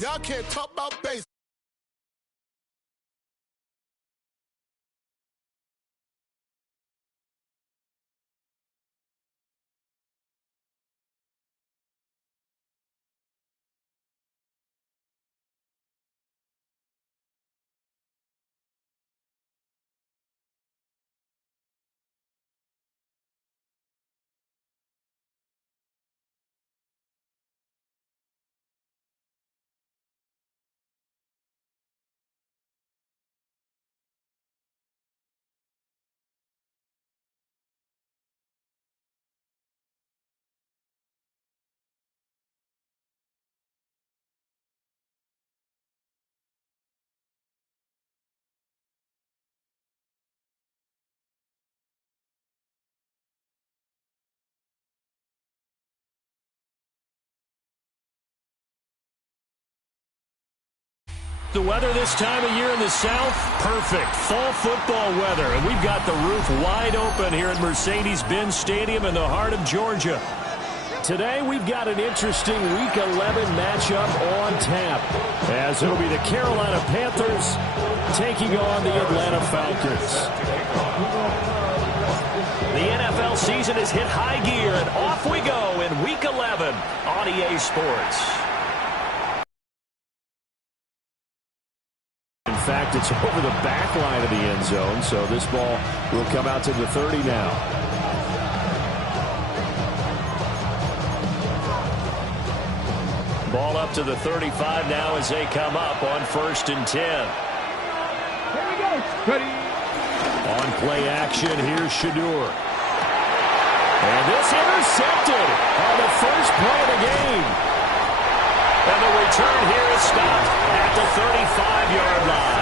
Y'all can't talk about base. The weather this time of year in the South, perfect. Fall football weather. And we've got the roof wide open here at Mercedes-Benz Stadium in the heart of Georgia. Today we've got an interesting Week 11 matchup on tap, as it'll be the Carolina Panthers taking on the Atlanta Falcons. The NFL season has hit high gear, and off we go in Week 11 on EA Sports. In fact, it's over the back line of the end zone, so this ball will come out to the 30 now. Ball up to the 35 now as they come up on 1st and 10. Here we go. Ready. On play action, here's Shadur. And this intercepted on the first play of the game. And the return here is stopped at the 35-yard line.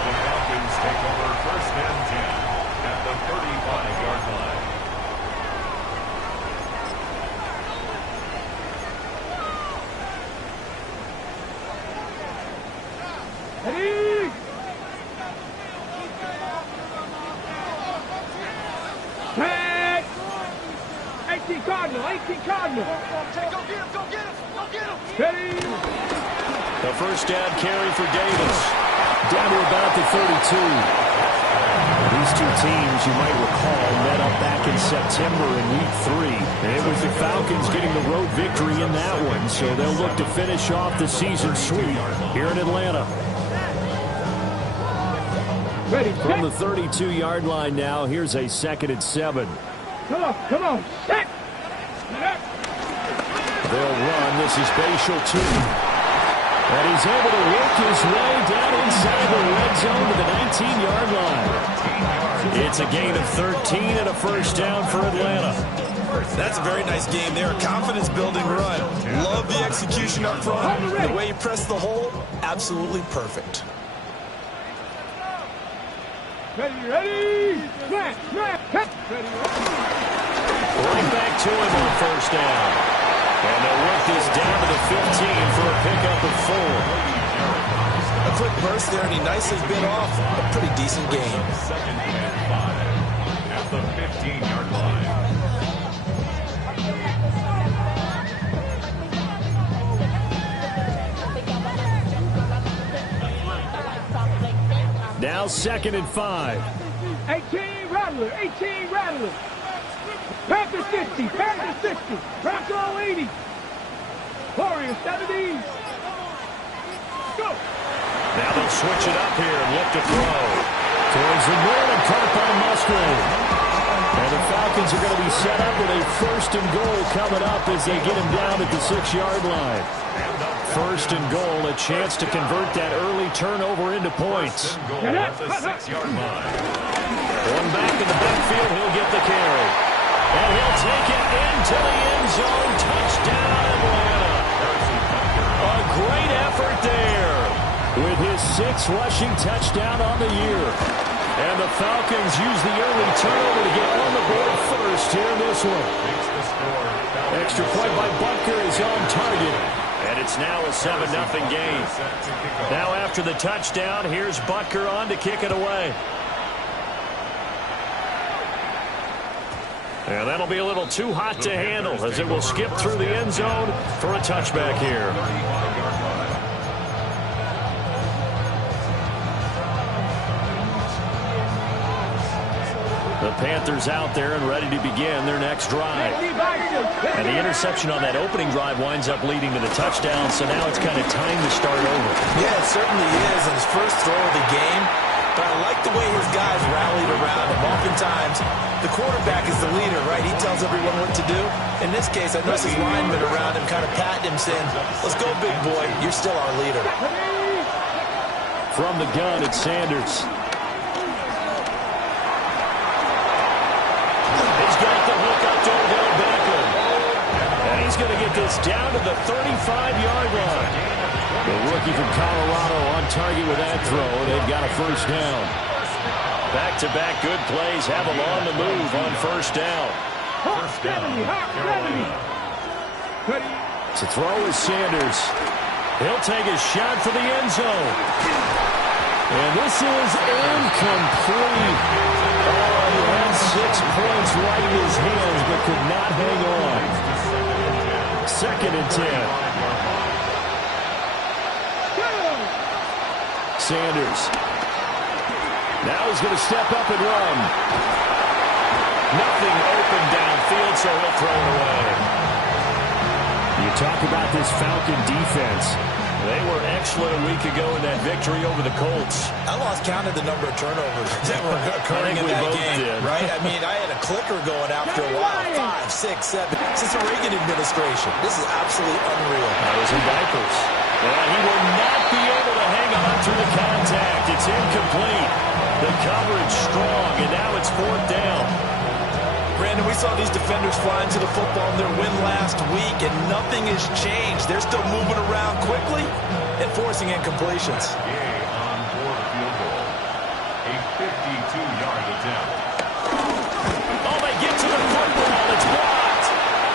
The Falcons take over 1st and 10 at the 35-yard line. Ready. Tag. 18 Cardinal. 18 Cardinal. Go get him, go get him, go get him. Ready. The first down carry for Davis. Down to about the 32. These two teams, you might recall, met up back in September in Week 3. And it was the Falcons getting the road victory in that one, so they'll look to finish off the season sweep here in Atlanta. Ready. From the 32-yard line now, here's a 2nd and 7. Come on, come on. Set. They'll run. This is Bashal 2. And he's able to work his way down inside the red zone to the 19-yard line. It's a gain of 13 and a first down for Atlanta. That's a very nice game there. Confidence-building run. Love the execution up front. The way you press the hole, absolutely perfect. Ready, ready. Smash, smash. Ready, ready. Right back to him on first down. And they'll work this down to the 15 for a pickup of 4. A quick burst there, and he nicely bit off a pretty decent game. 2nd and 5 at the 15-yard line. Now 2nd and 5. 18 Rattler, 18 Rattler. Panthers 50, Panthers 50, Bronco 80. Warriors 70. Go. Now they'll switch it up here and look to throw. Towards the middle and caught by Musgrave. And the Falcons are going to be set up with a 1st and goal coming up as they get him down at the 6-yard line. 1st and goal, a chance to convert that early turnover into points. Goal at the 6-yard line. One back in the backfield, he'll get the carry. And he'll take it into the end zone. Touchdown, Atlanta. A great effort there with his 6th rushing touchdown on the year. And the Falcons use the early turnover to get on the board first here in this one. Extra point by Butker is on target. And it's now a 7-0 game. Now after the touchdown, here's Butker on to kick it away. And that'll be a little too hot to handle as it will skip through the end zone for a touchback here. The Panthers out there and ready to begin their next drive. And the interception on that opening drive winds up leading to the touchdown, so now it's kind of time to start over. Yeah, it certainly is on his first throw of the game. But I like the way his guys rallied around him. Oftentimes, the quarterback is the leader, right? He tells everyone what to do. In this case, I noticed his linemen around him kind of patting him, saying, "Let's go, big boy. You're still our leader." From the gun, it's Sanders. He's got the hook up to Odell Beckham. And he's going to get this down to the 35-yard line. The rookie from Colorado on target with that throw. They've got a first down. Back-to-back good plays have them on the move on first down. To throw is Sanders. He'll take a shot for the end zone. And this is incomplete. Oh, he had 6 points right in his hands, but could not hang on. 2nd and 10. Sanders. Now he's going to step up and run. Nothing open downfield, so he'll throw it away. You talk about this Falcon defense. They were excellent a week ago in that victory over the Colts. I lost count of the number of turnovers that were occurring in that game, right? I mean, I had a clicker going after a while. 5, 6, 7. Since the Reagan administration. This is absolutely unreal. I was in diapers. Yeah, he will not be able to hang on through the contact. It's incomplete. The coverage strong, and now it's 4th down. Brandon, we saw these defenders flying to the football in their win last week, and nothing has changed. They're still moving around quickly and forcing incompletions. On board field goal. A 52-yard attempt. Oh, they get to the football. It's blocked.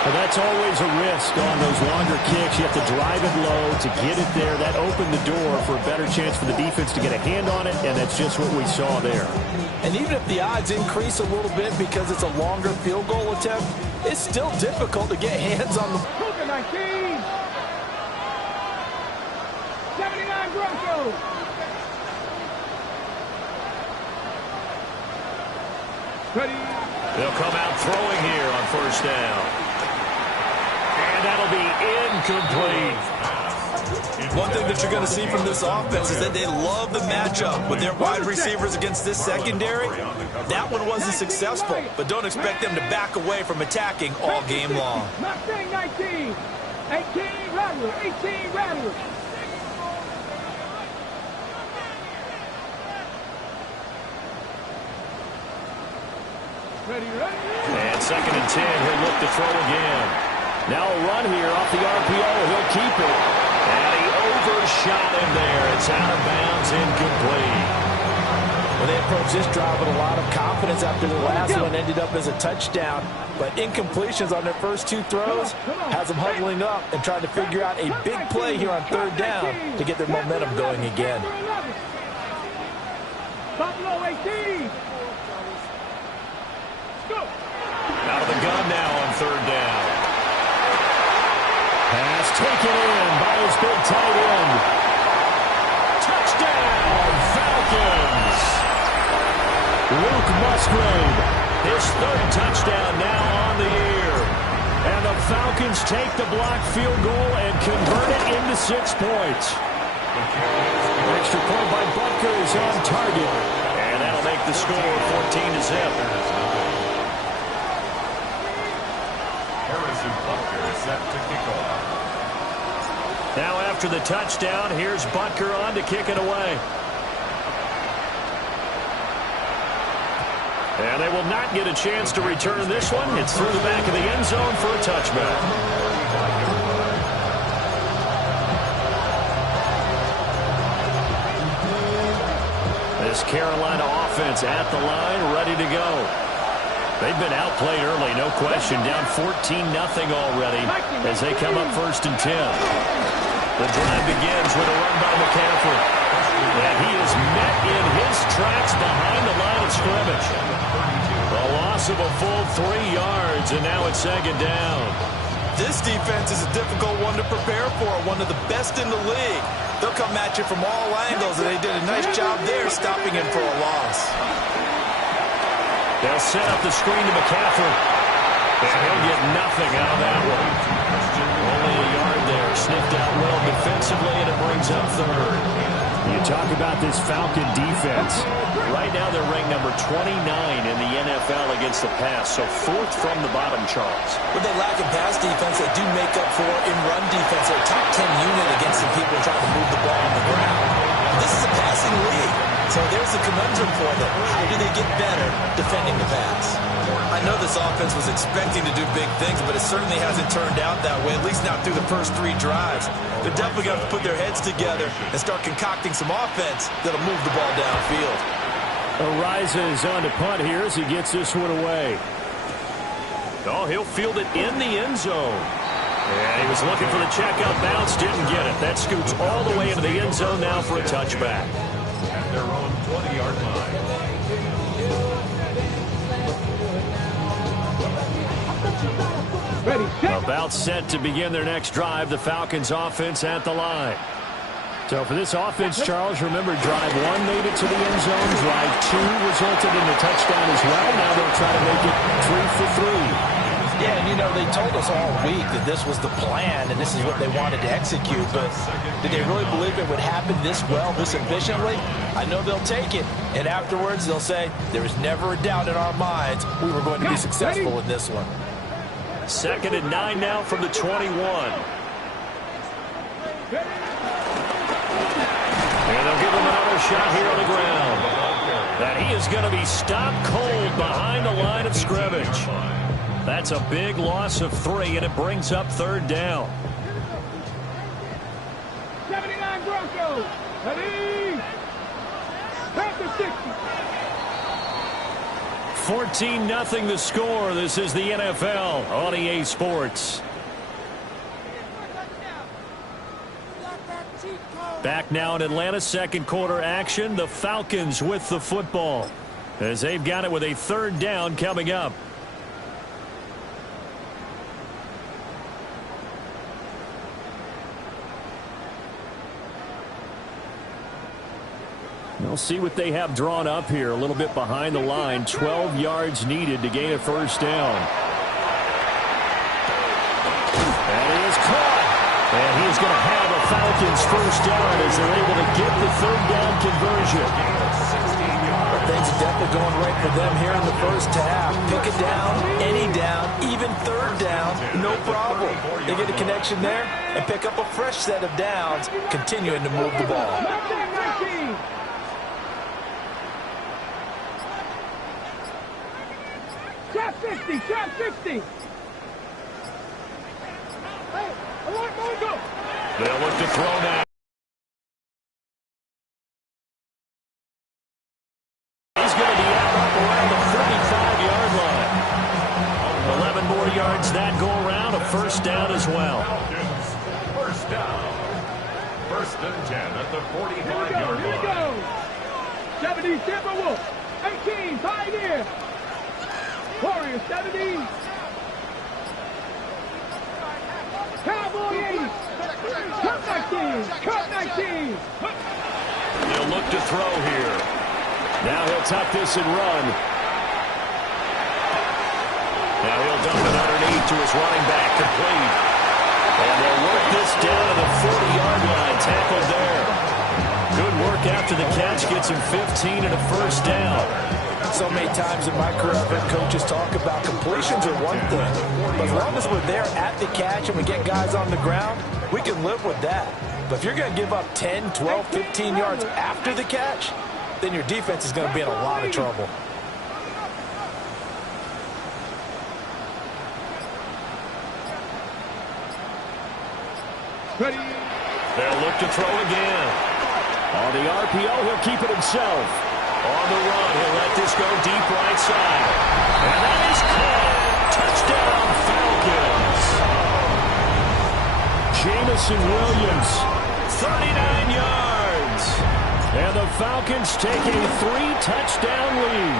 Well, that's always a risk on those longer kicks. You have to drive it low to get it there. That opened the door for a better chance for the defense to get a hand on it, and that's just what we saw there. And even if the odds increase a little bit because it's a longer field goal attempt, it's still difficult to get hands on the... 19. 79 Broncos. Ready. They'll come out throwing here on first down. And that'll be incomplete. One thing that you're going to see from this offense is that they love the matchup with their wide receivers against this secondary. That one wasn't successful, but don't expect them to back away from attacking all game long. Mustang 19. 18 Rattler. 18 Rattler. Ready. And 2nd and 10. He'll look to throw again. Now a run here off the RPO. He'll keep it. And he overshot him there. It's out of bounds, incomplete. Well, they approached this drive with a lot of confidence after the last one ended up as a touchdown. But incompletions on their first 2 throws has them huddling up and trying to figure out a big play here on 3rd down to get their momentum going again. Buffalo 18. Go. Out of the gun now on 3rd down. Pass taken in by his big tight end. Touchdown, Falcons. Luke Musgrave, his 3rd touchdown now on the year. And the Falcons take the blocked field goal and convert it into 6 points. Extra point by Butker is on target. And that'll make the score 14-0. Set to kick off. Now after the touchdown, here's Butker on to kick it away. And they will not get a chance to return this one. It's through the back of the end zone for a touchback. This Carolina offense at the line, ready to go. They've been outplayed early, no question. Down 14-0 already as they come up 1st and 10. The drive begins with a run by McCaffrey. And he is met in his tracks behind the line of scrimmage. A loss of a full 3 yards, and now it's second down. This defense is a difficult one to prepare for, one of the best in the league. They'll come at you from all angles, and they did a nice job there stopping him for a loss. They'll set up the screen to McCaffrey. And he'll get nothing out of that one. Only a yard there. Sniffed out well defensively, and it brings up third. You talk about this Falcon defense. Right now they're ranked number 29 in the NFL against the pass, so 4th from the bottom, Charles. When they lack in pass defense, they do make up for in run defense. They're a top 10 unit against the people trying to move the ball on the ground. This is a passing league, so there's a conundrum for them. How do they get better defending the pass? I know this offense was expecting to do big things, but it certainly hasn't turned out that way, at least not through the first 3 drives. They're definitely going to have to put their heads together and start concocting some offense that'll move the ball downfield. Arises on to punt here as he gets this one away. Oh, he'll field it in the end zone. And he was looking for the checkout bounce, didn't get it. That scoots all the way into the end zone now for a touchback. At their own 20-yard line. About set to begin their next drive, the Falcons offense at the line. So for this offense, Charles, remember drive 1 made it to the end zone. Drive 2 resulted in a touchdown as well. Now they'll try to make it 3 for 3. Yeah, and you know, they told us all week that this was the plan and this is what they wanted to execute, but did they really believe it would happen this well, this efficiently? I know they'll take it, and afterwards they'll say, there was never a doubt in our minds we were going to be successful in this one. 2nd and 9 now from the 21. And they'll give him another shot here on the ground. That he is going to be stopped cold behind the line of scrimmage. That's a big loss of 3, and it brings up 3rd down. 79 Broncos. Ready? Panther 60. 14-0 the score. This is the NFL on EA Sports. Back now in Atlanta, 2nd quarter action. The Falcons with the football as they've got it with a 3rd down coming up. We'll see what they have drawn up here. A little bit behind the line. 12 yards needed to gain a 1st down. And he is caught. And he's going to have a Falcons 1st down as they're able to get the 3rd down conversion. Things are definitely going right for them here in the first half. Pick it down, any down, even 3rd down, no problem. They get a connection there and pick up a fresh set of downs, continuing to move the ball. Trap 60, trap 60. Hey, alert, Mongo. They'll look to throw now. He's going to be out up around the 35-yard line. 11 more yards that go around, a 1st down as well. Falcons, 1st down. 1st and 10 at the 45-yard line. Here we go. 70, Timberwolf. 18, Pioneer. Warriors 70. Cowboy 80. Cup 19. Cup 19. He'll look to throw here. Now he'll tuck this and run. Now he'll dump it underneath to his running back, complete. And they'll work this down to the 40-yard line, tackled there. Good work after the catch, gets him 15 and a 1st down. So many times in my career, I've heard coaches talk about completions are one thing. But as long as we're there at the catch and we get guys on the ground, we can live with that. But if you're going to give up 10, 12, 15 yards after the catch, then your defense is going to be in a lot of trouble. Ready. They'll look to throw again. On the RPO, he'll keep it himself. On the run, he'll let this go deep right side. And that is caught. Touchdown, Falcons. Jamison Williams, 39 yards. And the Falcons take a 3-touchdown lead.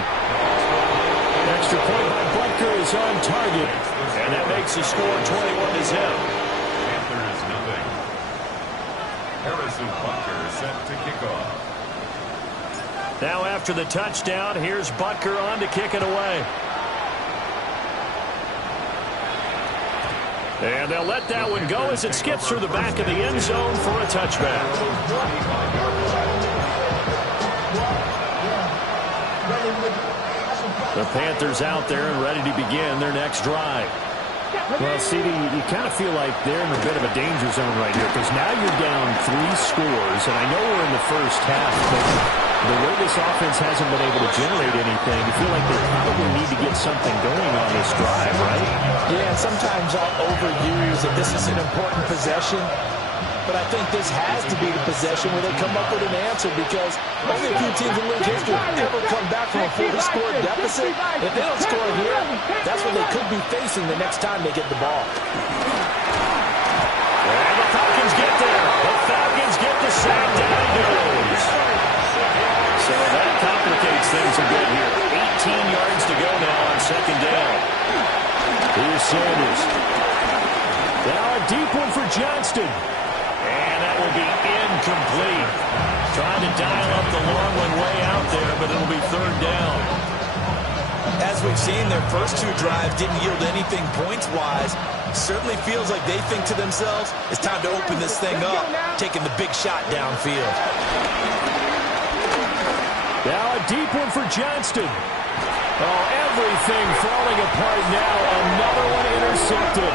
Extra point by Butker is on target, and that makes the score 21-0. Panthers nothing. Harrison Butker set to kick off. Now after the touchdown, here's Butker on to kick it away. And they'll let that one go as it skips through the back of the end zone for a touchback. The Panthers out there and ready to begin their next drive. Well, CD, you kind of feel like they're in a bit of a danger zone right here because now you're down 3 scores, and I know we're in the first half, but the way this offense hasn't been able to generate anything, you feel like they probably need to get something going on this drive, right? Yeah, and sometimes I'll overuse that this is an important possession, but I think this has to be the possession where they come up with an answer because only a few teams in league history ever come back from a fully scored deficit. If they don't score here, that's what they could be facing the next time they get the ball. And the Falcons get there. The Falcons get the sack. Down he goes. So that complicates things a bit here. 18 yards to go now on second down. Here's Sanders. Now a deep one for Johnston. And that will be incomplete. Trying to dial up the long one way out there, but it'll be third down. As we've seen, their first 2 drives didn't yield anything points-wise. Certainly feels like they think to themselves, it's time to open this thing up, taking the big shot downfield. Now a deep one for Johnston. Oh, everything falling apart now. Another one intercepted.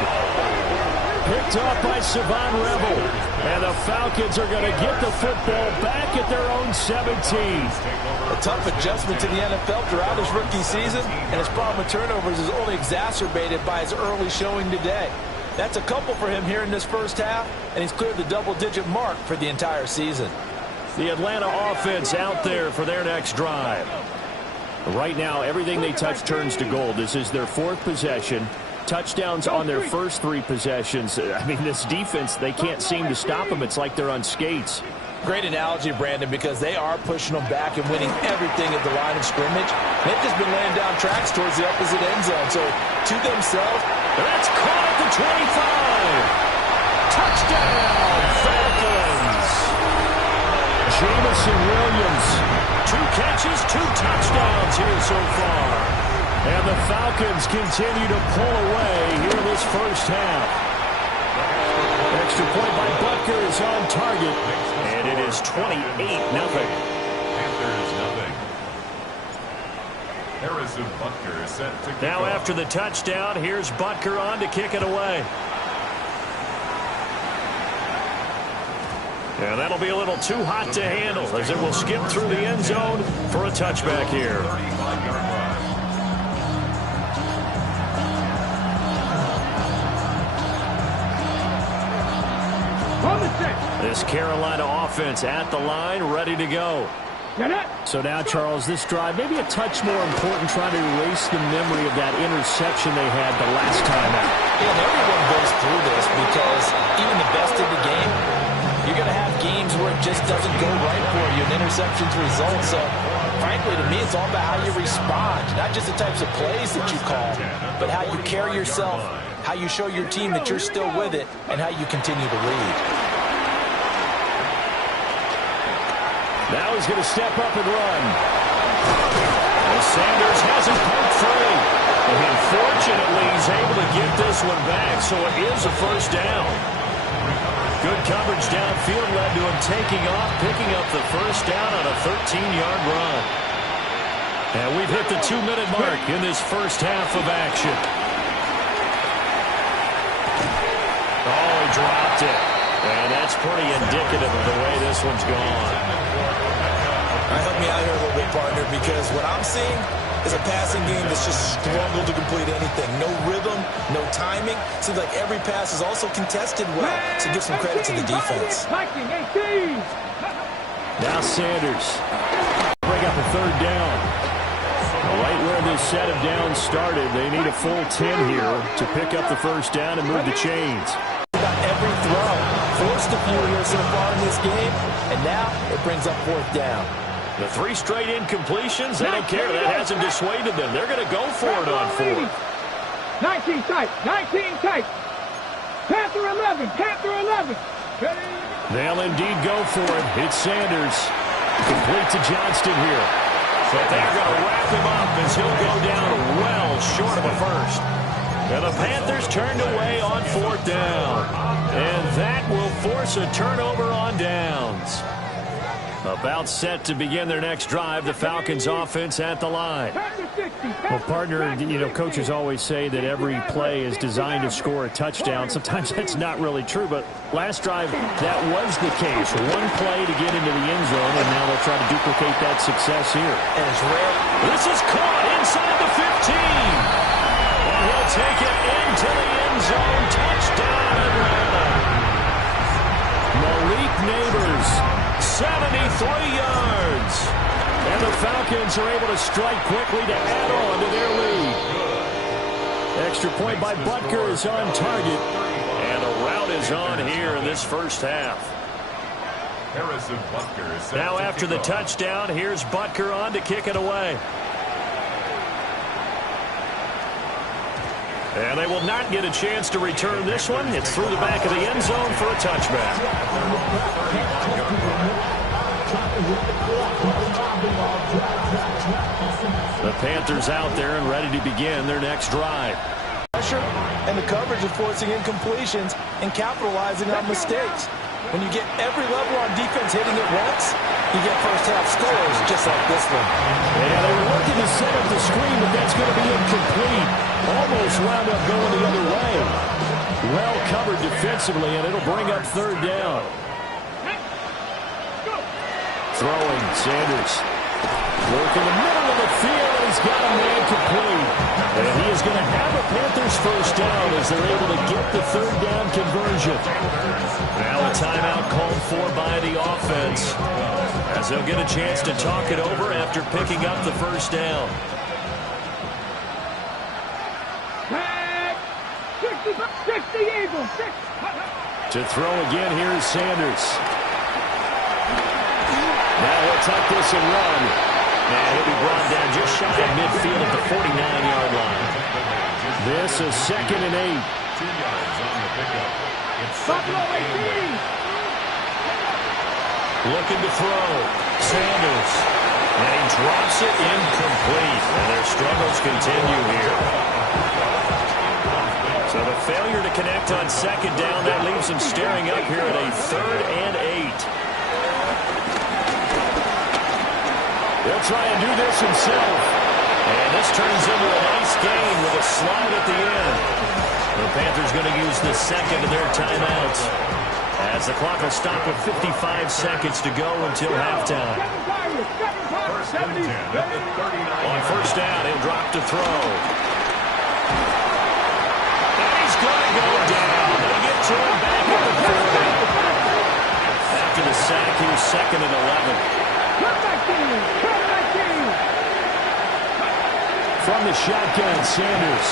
Picked off by Savon Rebel. And the Falcons are going to get the football back at their own 17. A tough adjustment to the NFL throughout his rookie season, and his problem with turnovers is only exacerbated by his early showing today. That's a couple for him here in this first half, and he's cleared the double-digit mark for the entire season. The Atlanta offense out there for their next drive. Right now, everything they touch turns to gold. This is their 4th possession. Touchdowns on their first 3 possessions. I mean, this defense, they can't seem to stop them. It's like they're on skates. Great analogy, Brandon, because they are pushing them back and winning everything at the line of scrimmage. They've just been laying down tracks towards the opposite end zone. So, to themselves, that's caught at the 25. Touchdown, Falcons. Jamison Williams, 2 catches, 2 touchdowns here so far. And the Falcons continue to pull away here in this first half. Extra point by Butker is on target. And it is 28-0. Panthers nothing. Harrison Butker set to kick Now off. after the touchdown, here's Butker on to kick it away. And that'll be a little too hot to handle as it will skip through the end zone for a touchback here. 35-yard line. This Carolina offense at the line, ready to go. So now, Charles, this drive maybe a touch more important, trying to erase the memory of that interception they had the last time out. and everyone goes through this because even the best in the game, you're going to have games where it just doesn't go right for you, and interceptions result. So, frankly, to me, it's all about how you respond, not just the types of plays that you call, but how you carry yourself, how you show your team that you're still with it, and how you continue to lead. Now he's going to step up and run. And Sanders has it poked free. And fortunately, he's able to get this one back, so it is a first down. Good coverage downfield led to him taking off, picking up the first down on a 13-yard run. And we've hit the 2-minute mark in this first half of action. Oh, he dropped it. And that's pretty indicative of the way this one's gone. Help me out here a little bit, partner, because what I'm seeing is a passing game that's just struggled to complete anything. No rhythm, no timing. Seems like every pass is also contested well, so give some credit to the defense. Now Sanders. Bring up a third down. Right where this set of downs started, they need a full 10 here to pick up the first down and move the chains. About every throw. Forced a few here so far in this game, and now it brings up fourth down. The 3 straight incompletions, they don't care. That hasn't dissuaded them. They're going to go for it on 4th. 19 tight, 19 tight. Panther 11, Panther 11. They'll indeed go for it. It's Sanders. Complete to Johnston here. But they're going to wrap him up as he'll go down well short of a first. And the Panthers turned away on 4th down. And that will force a turnover on downs. About set to begin their next drive, the Falcons offense at the line. Well, partner, you know, coaches always say that every play is designed to score a touchdown. Sometimes that's not really true, but last drive, that was the case. One play to get into the end zone, and now they'll try to duplicate that success here. And it's rare. This is caught inside the 15. And he'll take it into the end zone. Touchdown, Atlanta. Malik Neighbors. 73 yards. And the Falcons are able to strike quickly to add on to their lead. Extra point by Butker is on target. And a route is on here in this first half. Now after the touchdown, here's Butker on to kick it away. And they will not get a chance to return this one. It's through the back of the end zone for a touchback. The Panthers out there and ready to begin their next drive. Pressure and the coverage of forcing incompletions and capitalizing on mistakes. When you get every level on defense hitting it once, you get first-half scores just like this one. Yeah, they were looking to set up the screen, but that's going to be incomplete. Almost wound up going the other way. Well covered defensively, and it'll bring up 3rd down. Throwing, Sanders. Work in the middle of the field, and he's got a man complete. And he is going to have a Panthers first down as they're able to get the 3rd down conversion. Now a timeout called for by the offense, as they'll get a chance to talk it over after picking up the first down. 60 Eagles. To throw again, here's Sanders. Now he'll tuck this and run. And he'll be brought down just shy of midfield at the 49-yard line. This is 2nd and 8. 2 yards on the pickup. It's Buffalo 18. Looking to throw. Sanders. And he drops it incomplete. And their struggles continue here. So the failure to connect on 2nd down, that leaves them staring up here at a 3rd and 8. He'll try and do this himself. And this turns into a nice gain with a slide at the end. The Panthers going to use the 2nd of their timeouts, as the clock will stop with 55 seconds to go until halftime. First and 10 at the 39. On 1st down, he'll drop to throw. And he's going to go down. They get to him back at the 40. After the sack, he was 2nd and 11. From the shotgun, Sanders.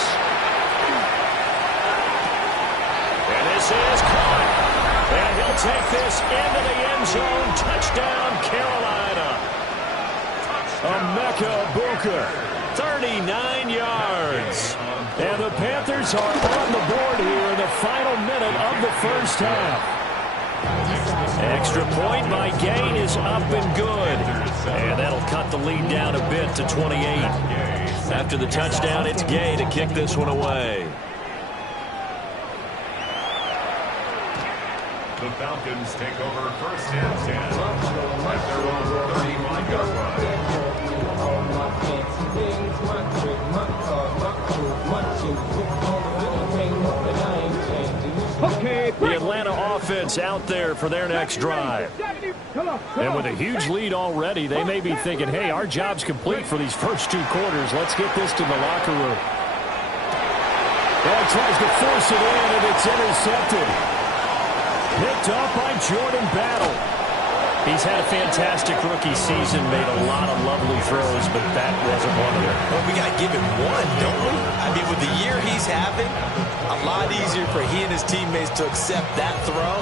And this is caught. And he'll take this into the end zone. Touchdown, Carolina. Emeka Booker. 39 yards. And the Panthers are on the board here in the final minute of the first half. Extra point by Gain is up and good. And that'll cut the lead down a bit to 28. After the touchdown, it's Gay to kick this one away. The Falcons take over 1st and 10 at their own 35-yard line. The Atlanta offense out there for their next drive. And with a huge lead already, they may be thinking, hey, our job's complete for these first 2 quarters. Let's get this to the locker room. Ball tries to force it in, and it's intercepted. Picked off by Jordan Battle. He's had a fantastic rookie season, made a lot of lovely throws, but that wasn't one of them. Well, we got to give him one, don't we? I mean, with the year he's having, a lot easier for he and his teammates to accept that throw,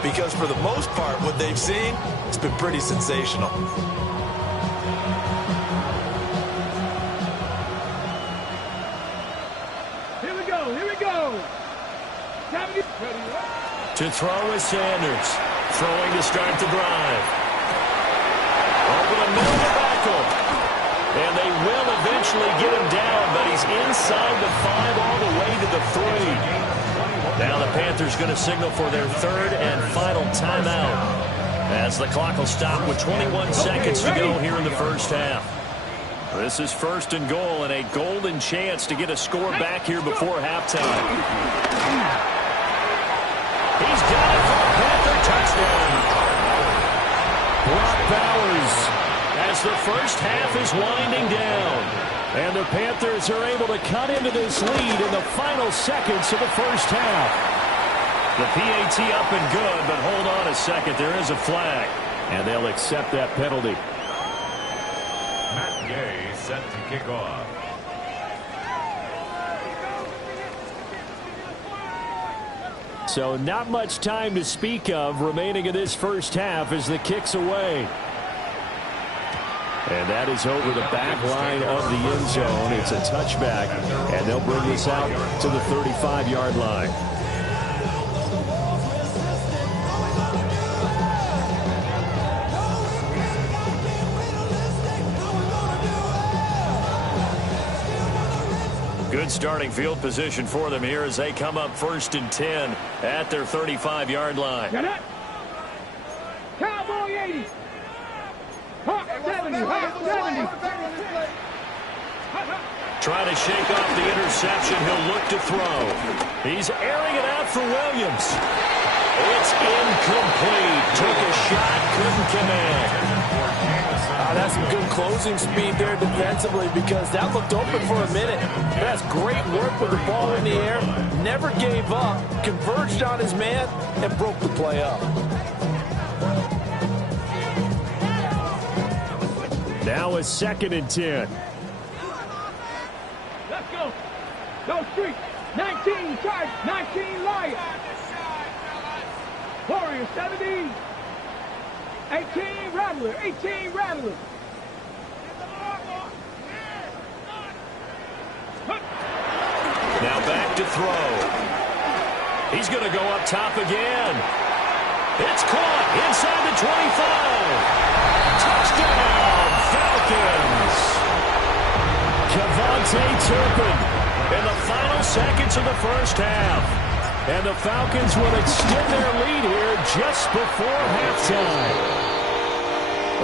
because for the most part, what they've seen, it's been pretty sensational. To throw is Sanders. Throwing to start the drive. Over the middle of the backfield. And they will eventually get him down, but he's inside the 5 all the way to the 3. Now the Panthers going to signal for their third and final timeout, as the clock will stop with 21 seconds to go here in the first half. This is first and goal, and a golden chance to get a score back here before halftime. He's got it for a Panther touchdown. Brock Bowers, as the first half is winding down. And the Panthers are able to cut into this lead in the final seconds of the first half. The PAT up and good, but hold on a second. There is a flag, and they'll accept that penalty. Matt Gay set to kick off. So not much time to speak of remaining in this first half as the kick's away. And that is over the back line of the end zone. It's a touchback, and they'll bring this out to the 35-yard line. Good starting field position for them here as they come up first and 10 at their 35-yard line. Get it. Cowboy 80. Hawk 70. Hawk 70. Trying to shake off the interception. He'll look to throw. He's airing it out for Williams. It's incomplete. Took a shot, couldn't connect. That's some good closing speed there defensively, because that looked open for a minute. That's great work with the ball in the air. Never gave up, converged on his man, and broke the play up. Now a second and 10. Let's go. Go street. 19 charge. 19 Lions. Warriors 70. 18 Rattler. 18 Rattler. Now back to throw. He's going to go up top again. It's caught inside the 25. Touchdown, Falcons. Kevontae Turpin in the final seconds of the first half. And the Falcons will extend their lead here just before halftime.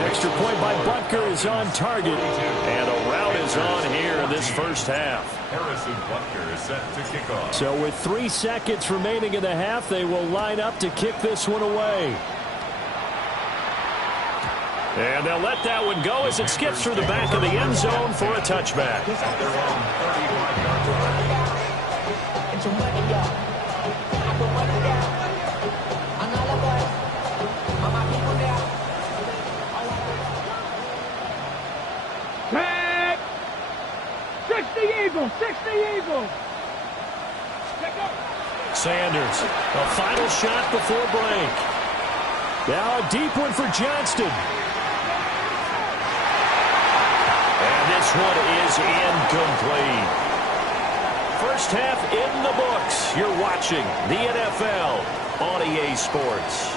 Extra point by Butker is on target. And a route is on here in this first half. Harrison Butker is set to kick off. So with 3 seconds remaining in the half, they will line up to kick this one away. And they'll let that one go as it skips through the back of the end zone for a touchback. At their own 35-yard line. Tag. 60 Eagles. 60 Eagles. Sanders, a final shot before break. Now a deep one for Johnston. And this one is incomplete. First half in the books. You're watching the NFL on EA Sports.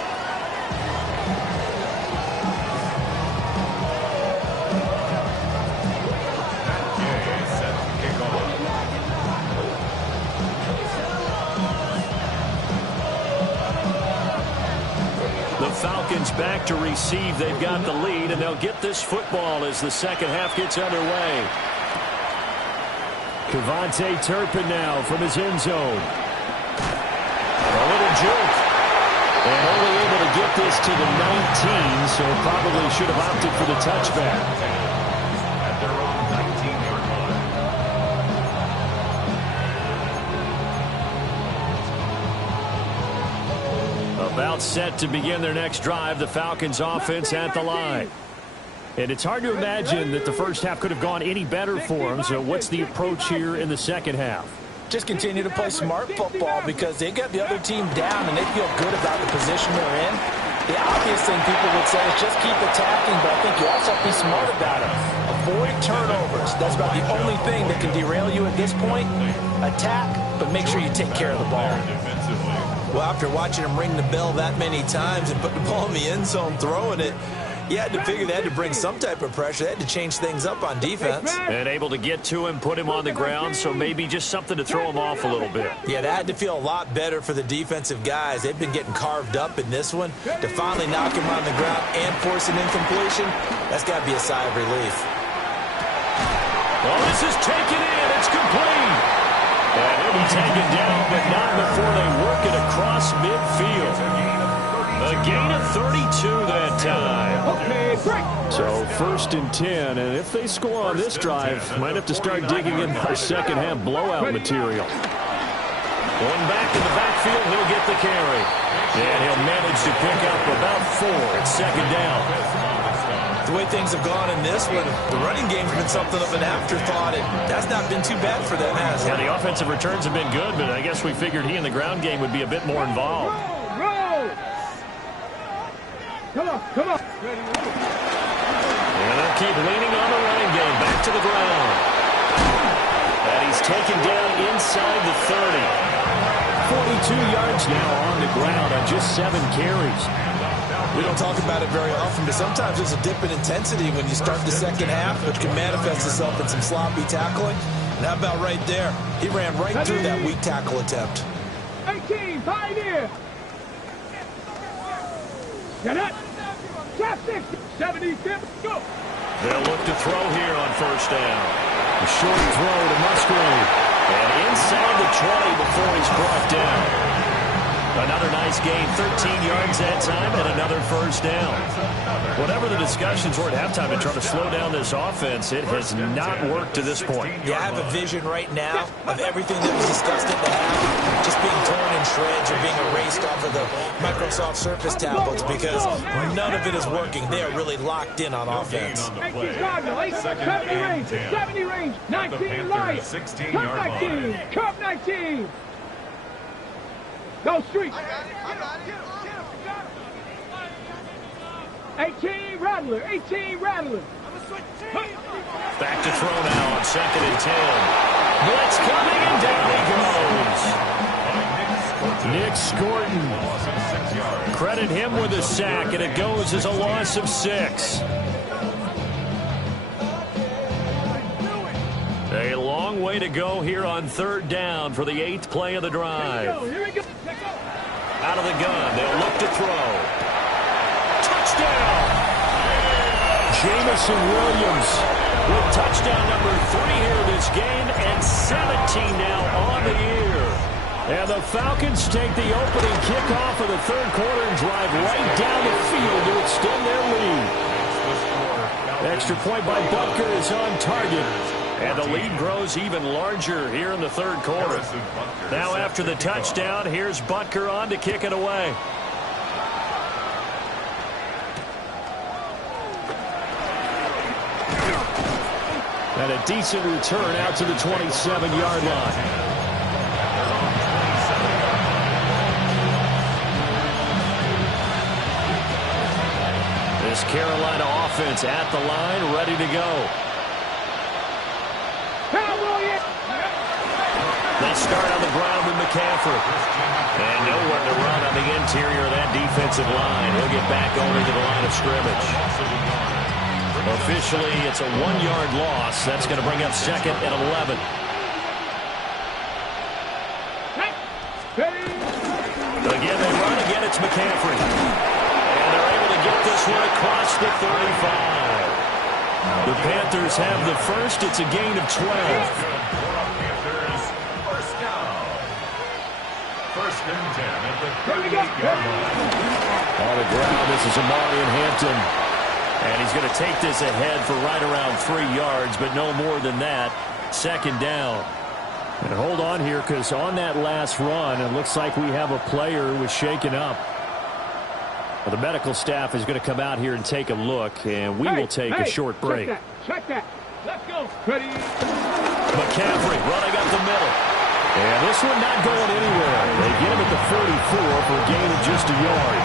Falcons back to receive. They've got the lead, and they'll get this football as the second half gets underway. Kevontae Turpin now from his end zone. A little juke. And only able to get this to the 19, so probably should have opted for the touchback. At their own 19-yard line. About set to begin their next drive, the Falcons offense at the line. And it's hard to imagine that the first half could have gone any better for them, so what's the approach here in the second half? Just continue to play smart football, because they got the other team down and they feel good about the position they're in. The obvious thing people would say is just keep attacking, but I think you also have to be smart about it. Avoid turnovers. That's about the only thing that can derail you at this point. Attack, but make sure you take care of the ball. Well, after watching him ring the bell that many times and put the ball in the end zone throwing it, you had to figure they had to bring some type of pressure. They had to change things up on defense. And able to get to him, put him on the ground, so maybe just something to throw him off a little bit. Yeah, that had to feel a lot better for the defensive guys. They've been getting carved up in this one. To finally knock him on the ground and force an incompletion, that's got to be a sigh of relief. Well, this is taken in. It's complete. And he'll be taken down, but not before they work it across midfield. A gain of 32 that time. So 1st and 10, and if they score on this drive, might have to start digging in our second half blowout material. Going back in the backfield, he'll get the carry. And he'll manage to pick up about 4 at second down. The way things have gone in this one, the running game's been something of an afterthought, and that's not been too bad for them, has it? Yeah, the offensive returns have been good, but I guess we figured he in the ground game would be a bit more involved. Roll! Come on, come on. And they'll keep leaning on the running game. Back to the ground. And he's taken down inside the 30. 42 yards now on the ground on just 7 carries. We don't talk about it very often, but sometimes there's a dip in intensity when you start the second half, which can manifest itself in some sloppy tackling. And how about right there? He ran right through that weak tackle attempt. 18, Pioneer. Get up. Top 6, 76, go. They'll look to throw here on 1st down. A short throw to Musgrave. And inside the 20 before he's brought down. Another nice gain, 13 yards that time, and another 1st down. Whatever the discussions were at halftime to try to slow down this offense, it has not worked to this point. Yeah, I have a vision right now of everything that was discussed at the half just being torn in shreds or being erased off of the Microsoft Surface tablets because none of it is working. They are really locked in on offense. 18 Cardinal, 70 range, 70 range, 19 Lions, 19, Cup 19. Go street. 18 Rattler, 18 Rattler. Back to throw now on 2nd and 10. Blitz coming, and down he goes. Nick Scorton. Credit him with a sack, and it goes as a loss of 6. A long way to go here on 3rd down for the 8th play of the drive. Here we go. Out of the gun, they'll look to throw. Touchdown! Jamison Williams with touchdown number 3 here this game, and 17 now on the year. And the Falcons take the opening kickoff of the 3rd quarter and drive right down the field to extend their lead. Extra point by Butker is on target. And the lead grows even larger here in the 3rd quarter. Now after the touchdown, here's Butker on to kick it away. And a decent return out to the 27-yard line. This Carolina offense at the line, ready to go. They start on the ground with McCaffrey. And nowhere to run on the interior of that defensive line. He'll get back over to the line of scrimmage. Officially, it's a 1-yard loss. That's going to bring up 2nd and 11. Again, they run. Again, it's McCaffrey. And they're able to get this one across the 35. The Panthers have the first. It's a gain of 12. First and 10 at the 38-yard line. On the ground, this is Amari in Hampton. And he's going to take this ahead for right around 3 yards, but no more than that. 2nd down. And hold on here, because on that last run, it looks like we have a player who was shaken up. Well, the medical staff is going to come out here and take a look, and we will take a short break. Check that. Let's go. Ready. McCaffrey running up the middle. And this one not going anywhere. They get him at the 44 for a gain of just a yard.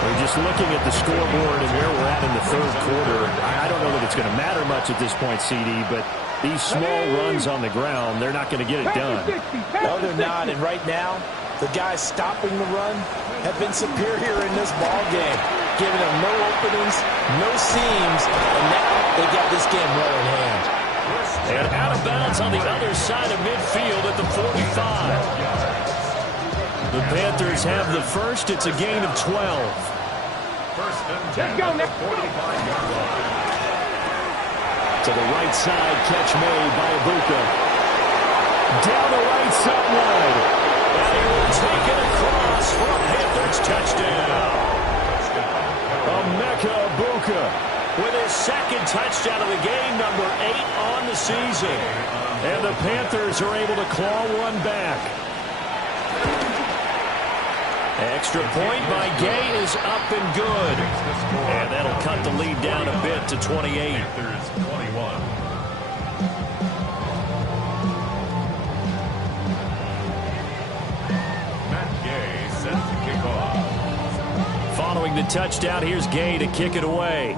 We're just looking at the scoreboard and where we're at in the 3rd quarter. I don't know that it's going to matter much at this point, CD, but these small runs on the ground, they're not going to get it done. No, they're not. And right now, The guys stopping the run have been superior in this ball game, giving them no openings, no seams, and now they got this game well in hand. And out of bounds on the other side of midfield at the 45. The Panthers have the first. It's a gain of 12. First and 10. Let's go, Nick. 45-yard line. To the right side, catch made by Ibuka. Down the right sideline. And he will take it across for a Panthers touchdown. Emeka Ibuka with his second touchdown of the game, number 8 on the season. And the Panthers are able to claw one back. Extra point by Gay is up and good. And that'll cut the lead down a bit to 28. Panthers 21. Matt Gay set to kick off. Following the touchdown, here's Gay to kick it away.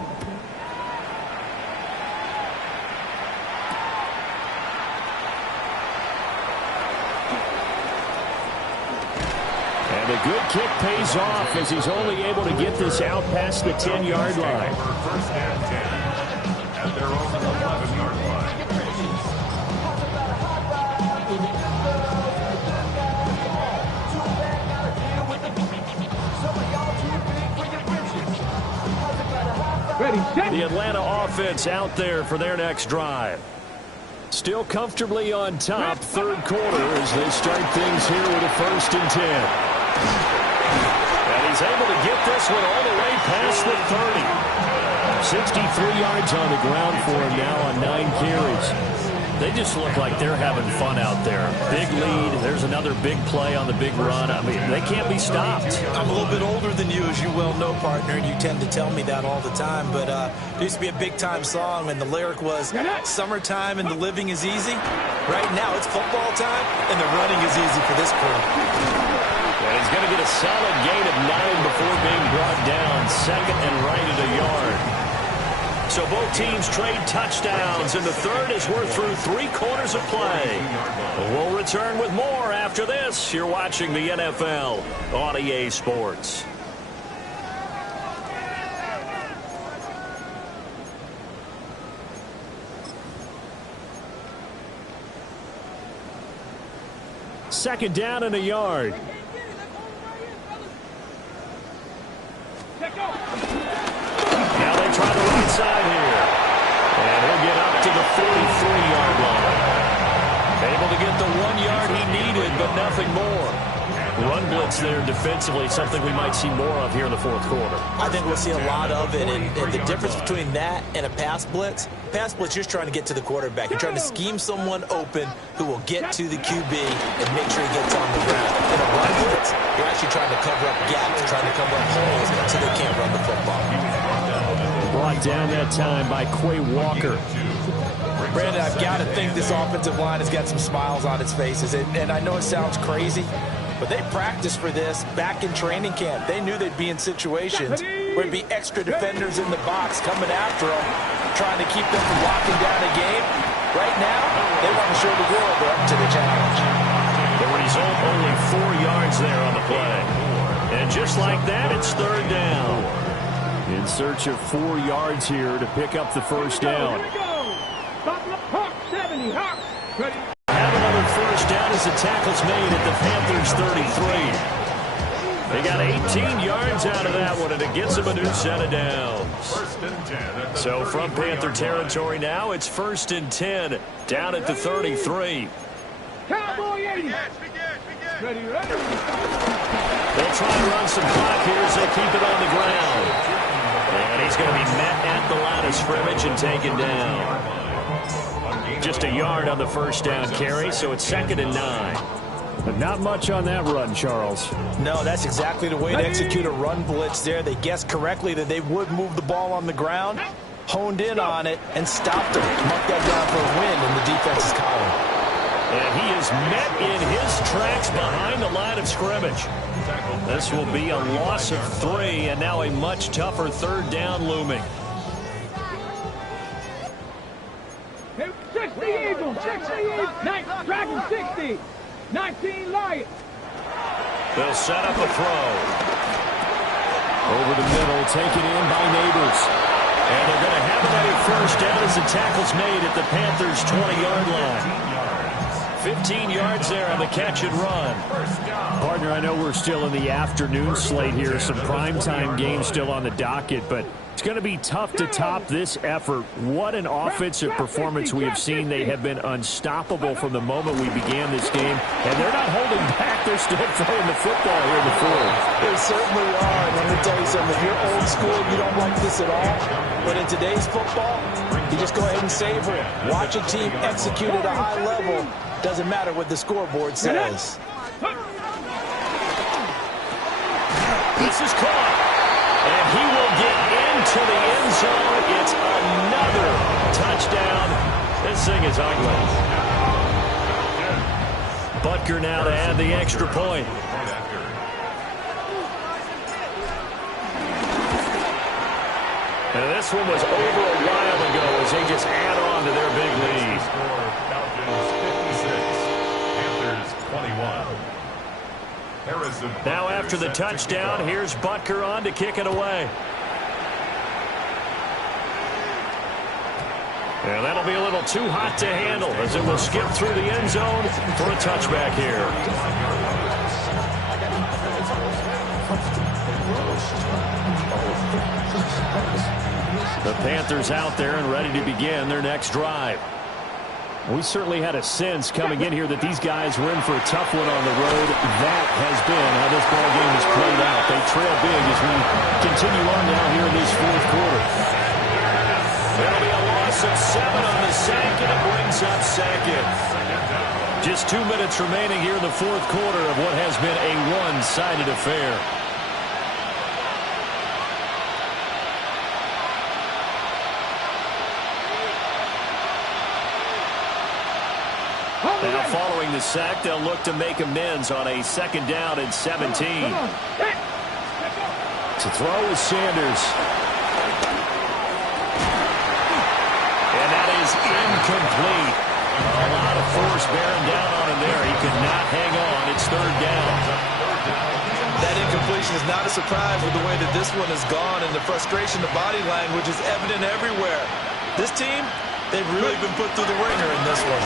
And the good kick pays off as he's only able to get this out past the 10-yard line. First and 10 at their own 11-yard line. Ready, set. The Atlanta offense out there for their next drive. Still comfortably on top, third quarter as they start things here with a 1st and 10. And he's able to get this one all the way past the 30. 63 yards on the ground for him now on 9 carries. They just look like they're having fun out there. Big lead. There's another big play on the big run. I mean, they can't be stopped. I'm a little bit older than you, as you well know, partner, and you tend to tell me that all the time. But there used to be a big-time song, and the lyric was, "Summertime and the living is easy." Right now, it's football time, and the running is easy for this crew. And he's going to get a solid gain of 9 before being brought down. Second and right at a yard. So both teams trade touchdowns, and the third as we're through 3 quarters of play. We'll return with more after this. You're watching the NFL on EA Sports. Second down and a yard. Now they try the right side here. And he'll get up to the 43-yard line. Able to get the 1 yard he needed, but nothing more. Run blitz there defensively, something we might see more of here in the fourth quarter. I think we'll see a lot of it, and the difference between that and a pass blitz, you're just trying to get to the quarterback. You're trying to scheme someone open who will get to the QB and make sure he gets on the ground. In a run blitz, you're actually trying to cover up gaps, trying to cover up holes so they can't run the football. Brought down that time by Quay Walker. Brandon, I've got to think this offensive line has got some smiles on its faces. And I know it sounds crazy, but they practiced for this back in training camp. They knew they'd be in situations where there'd be extra defenders in the box coming after them, trying to keep them from locking down a game. Right now, they want to show the world they're up to the challenge. The result, only 4 yards there on the play. And just like that, it's third down. In search of 4 yards here to pick up the first down. Hawk 70, Hawk. Ready. Have another first down as the tackle's made at the Panthers 33. They got 18 yards out of that one, and it gets them a new set of downs. First and 10. So from Panther territory now, it's 1st and 10 down at the 33. Cowboy 80. Ready, ready. They'll try and run some clock here as they keep it on the ground. And he's going to be met at the line of scrimmage and taken down. Just a yard on the first down carry, so it's 2nd and 9. But not much on that run, Charles. No, that's exactly the way to execute a run blitz there. They guessed correctly that they would move the ball on the ground, honed in on it, and stopped them. Mark that down for a win in the defense's column. And he is met in his tracks behind the line of scrimmage. This will be a loss of 3, and now a much tougher third down looming. 60 Eagles, 60 Eagles, Dragon 60, 19 Lions. They'll set up a throw. Over the middle, taken in by Neighbors. And they're going to have it at a first down as the tackle's made at the Panthers' 20-yard line. 15 yards there on the catch and run. Partner, I know we're still in the afternoon slate here. Some primetime games still on the docket, but it's going to be tough to top this effort. What an offensive performance we have seen. They have been unstoppable from the moment we began this game, and they're not holding back. They're still throwing the football here in the fourth. They certainly are. And let me tell you something. If you're old school, you don't like this at all. But in today's football, you just go ahead and savor it. Watch a team execute at a high level. Doesn't matter what the scoreboard says. This is caught. And he will get into the end zone. It's another touchdown. This thing is ugly. Butker now to add the extra point. And this one was over a while ago as they just add on to their big lead. Falcons 56, Panthers 21. Now after the touchdown, here's Butker on to kick it away. And that'll be a little too hot to handle as it will skip through the end zone for a touchback here. The Panthers out there and ready to begin their next drive. We certainly had a sense coming in here that these guys were in for a tough one on the road. That has been how this ball game has played out. They trail big as we continue on now here in this fourth quarter. There'll be a loss of 7 on the sack, and it brings up second. Just 2 minutes remaining here in the fourth quarter of what has been a one-sided affair. Now following the sack, they'll look to make amends on a second down and 17. To throw is Sanders. And that is incomplete. A lot of force bearing down on him there. He could not hang on. It's third down. That incompletion is not a surprise with the way that this one has gone, and the frustration, the body language is evident everywhere. This team, they've really been put through the ringer in this one.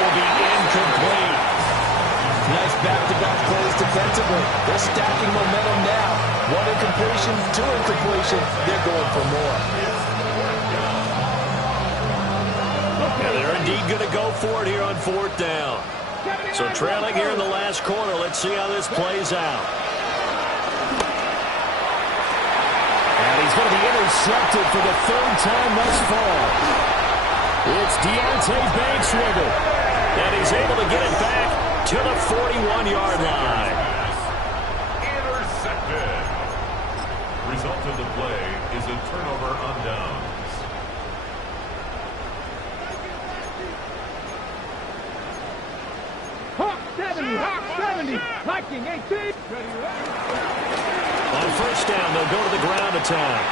Will be incomplete. Nice back-to-back plays defensively. They're stacking momentum now. One incompletion, 2 incompletion. They're going for more. Yeah, they're indeed going to go for it here on fourth down. So trailing here in the last quarter. Let's see how this plays out. And he's going to be intercepted for the 3rd time thus far. It's Deontay Bankswiggle. And he's able to get it back to the 41-yard line. Intercepted. Result of the play is a turnover on downs. Hawk 70, Viking 18. On first down, they'll go to the ground attack.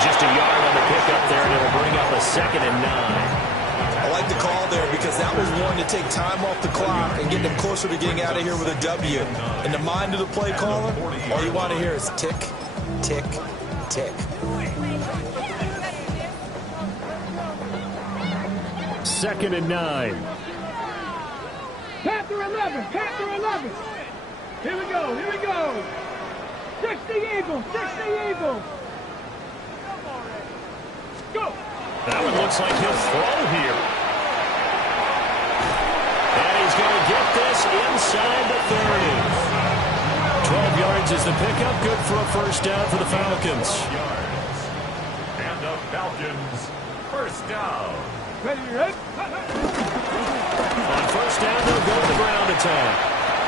Just a yard on the pickup there, and it'll bring up a 2nd and 9. I like the call there because that was one to take time off the clock and get them closer to getting out of here with a W. In the mind of the play caller, all you want to hear is tick, tick, tick. 2nd and 9. Panther 11. Here we go. 60 Eagles. Go. That one looks like he'll throw here. And he's going to get this inside the 30. 12 yards is the pickup. Good for a first down for the Falcons. And the Falcons, first down. Ready? On first down, they'll go to the ground attack.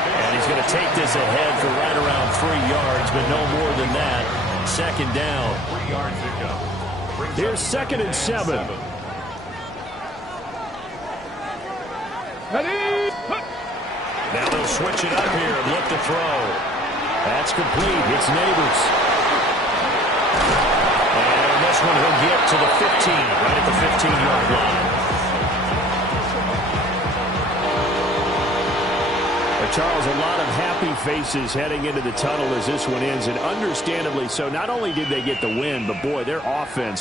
And he's going to take this ahead for right around 3 yards, but no more than that. Second down. 3-yard pickup. Here's 2nd and 7. Ready? Now they'll switch it up here and look to throw. That's complete. It's Neighbors. And this one he'll get to the 15, right at the 15-yard line. Charles, a lot of happy faces heading into the tunnel as this one ends, and understandably so. Not only did they get the win, but, boy, their offense